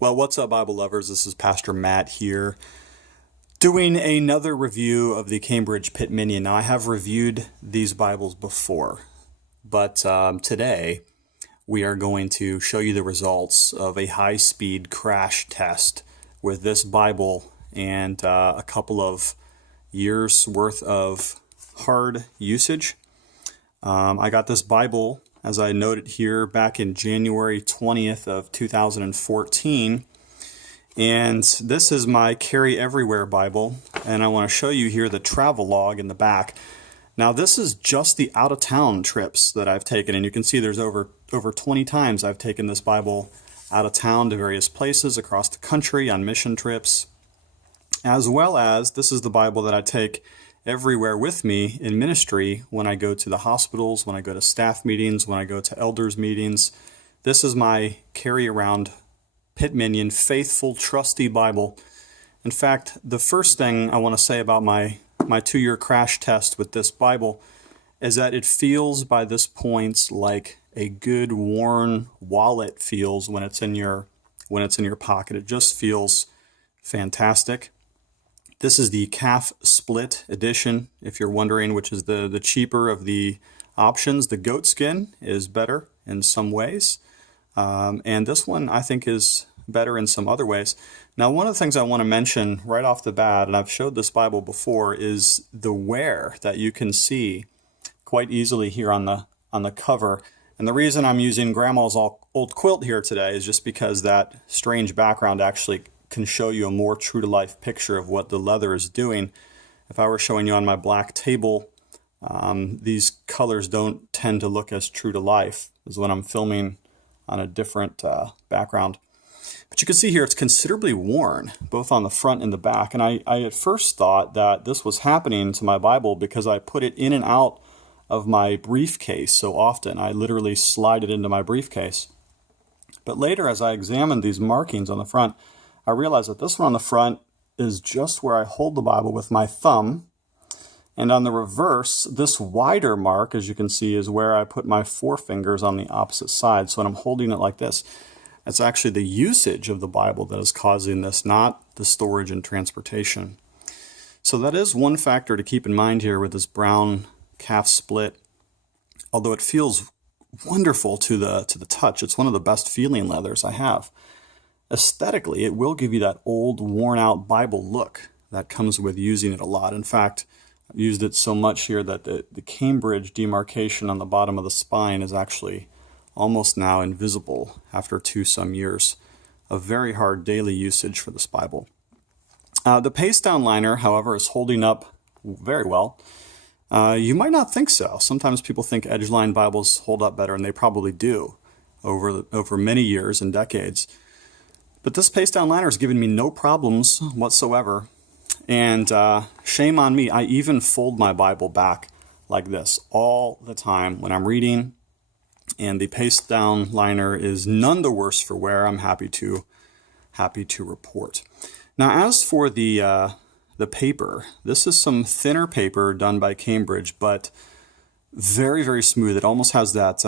Well, what's up, Bible lovers? This is Pastor Matt here, doing another review of the Cambridge Pitt Minion. Now, I have reviewed these Bibles before, but today we are going to show you the results of a high-speed crash test with this Bible and a couple of years worth of hard usage. I got this Bible, as I noted here, back in January 20th of 2014. And this is my Carry Everywhere Bible, and I want to show you here the travel log in the back. Now, this is just the out-of-town trips that I've taken, and you can see there's over 20 times I've taken this Bible out of town to various places across the country on mission trips, as well as this is the Bible that I take everywhere with me in ministry when I go to the hospitals, when I go to staff meetings, when I go to elders meetings. This is my carry-around Pitt Minion faithful, trusty Bible. In fact, the first thing I want to say about my 2-year crash test with this Bible is that it feels by this point like a good worn wallet feels when it's in your pocket. It just feels fantastic. This is the calf split edition, if you're wondering, which is the cheaper of the options. The goat skin is better in some ways, and this one I think is better in some other ways. Now, one of the things I want to mention right off the bat, and I've showed this Bible before, is the wear that you can see quite easily here on the cover. And the reason I'm using Grandma's old quilt here today is just because that strange background actually can show you a more true-to-life picture of what the leather is doing. If I were showing you on my black table, these colors don't tend to look as true to life as when I'm filming on a different background. But you can see here it's considerably worn, both on the front and the back. And I at first thought that this was happening to my Bible because I put it in and out of my briefcase so often. I literally slide it into my briefcase. But later, as I examined these markings on the front, I realized that this one on the front is just where I hold the Bible with my thumb. And on the reverse, this wider mark, as you can see, is where I put my forefingers on the opposite side. So when I'm holding it like this, it's actually the usage of the Bible that is causing this, not the storage and transportation. So that is one factor to keep in mind here with this brown calf split. Although it feels wonderful to the touch, it's one of the best feeling leathers I have. Aesthetically, it will give you that old, worn-out Bible look that comes with using it a lot. In fact, I've used it so much here that the Cambridge demarcation on the bottom of the spine is actually almost now invisible after some years of very hard daily usage for this Bible. The paste-down liner, however, is holding up very well. You might not think so. Sometimes people think edge-line Bibles hold up better, and they probably do over many years and decades. But this paste-down liner has given me no problems whatsoever. And shame on me, I even fold my Bible back like this all the time when I'm reading. And the paste-down liner is none the worse for wear. I'm happy to report. Now, as for the paper, this is some thinner paper done by Cambridge, but very, very smooth. It almost has that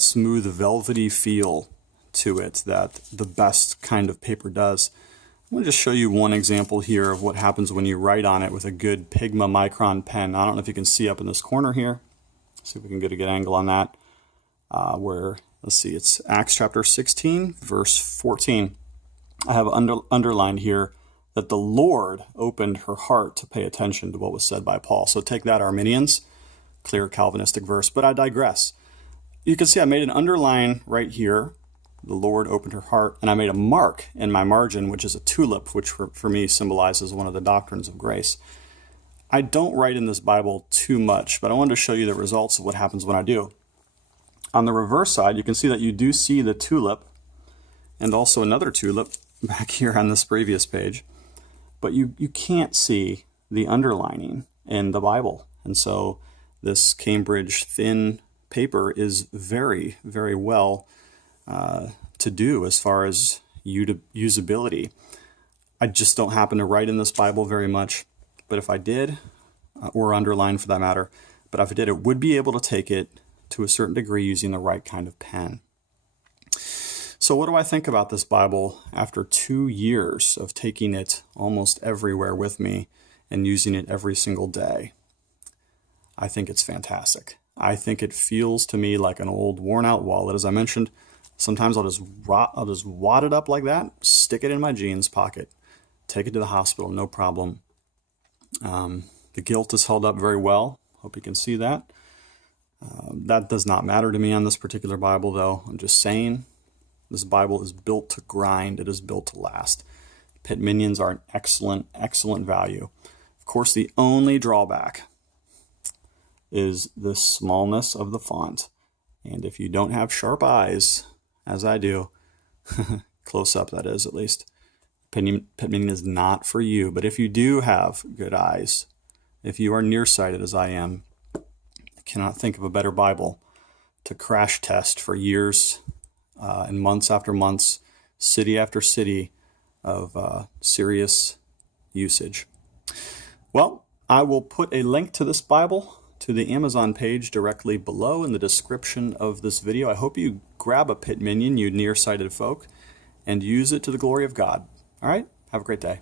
smooth, velvety feel to it that the best kind of paper does. I'm going to just show you one example here of what happens when you write on it with a good Pigma Micron pen. I don't know if you can see up in this corner here. See if we can get a good angle on that. Let's see, it's Acts chapter 16, verse 14. I have underlined here that the Lord opened her heart to pay attention to what was said by Paul. So take that, Arminians. Clear Calvinistic verse, but I digress. You can see I made an underline right here. The Lord opened her heart, and I made a mark in my margin, which is a tulip, which for me symbolizes one of the doctrines of grace. I don't write in this Bible too much, but I wanted to show you the results of what happens when I do. On the reverse side, you can see that you do see the tulip, and also another tulip back here on this previous page, but you can't see the underlining in the Bible. And so this Cambridge thin paper is very, very well to do as far as usability. I just don't happen to write in this Bible very much, but if I did, or underline for that matter, but if I did, it would be able to take it to a certain degree using the right kind of pen. So So what do I think about this Bible after 2 years of taking it almost everywhere with me and using it every single day? I think it's fantastic. I think it feels to me like an old worn out wallet. As I mentioned, sometimes I'll just wad it up like that, stick it in my jeans pocket, take it to the hospital, no problem. The gilt is held up very well. Hope you can see that. That does not matter to me on this particular Bible, though. I'm just saying this Bible is built to grind. It is built to last. Pitt Minions are an excellent, excellent value. Of course, the only drawback is the smallness of the font. And if you don't have sharp eyes, as I do, close up that is at least, Pitt Minion is not for you. But if you do have good eyes, if you are nearsighted as I am, I cannot think of a better Bible to crash test for years and months after months, city after city of serious usage. Well, I will put a link to this Bible to the Amazon page directly below in the description of this video. I hope you grab a Pitt Minion, you nearsighted folk, and use it to the glory of God. All right? Have a great day.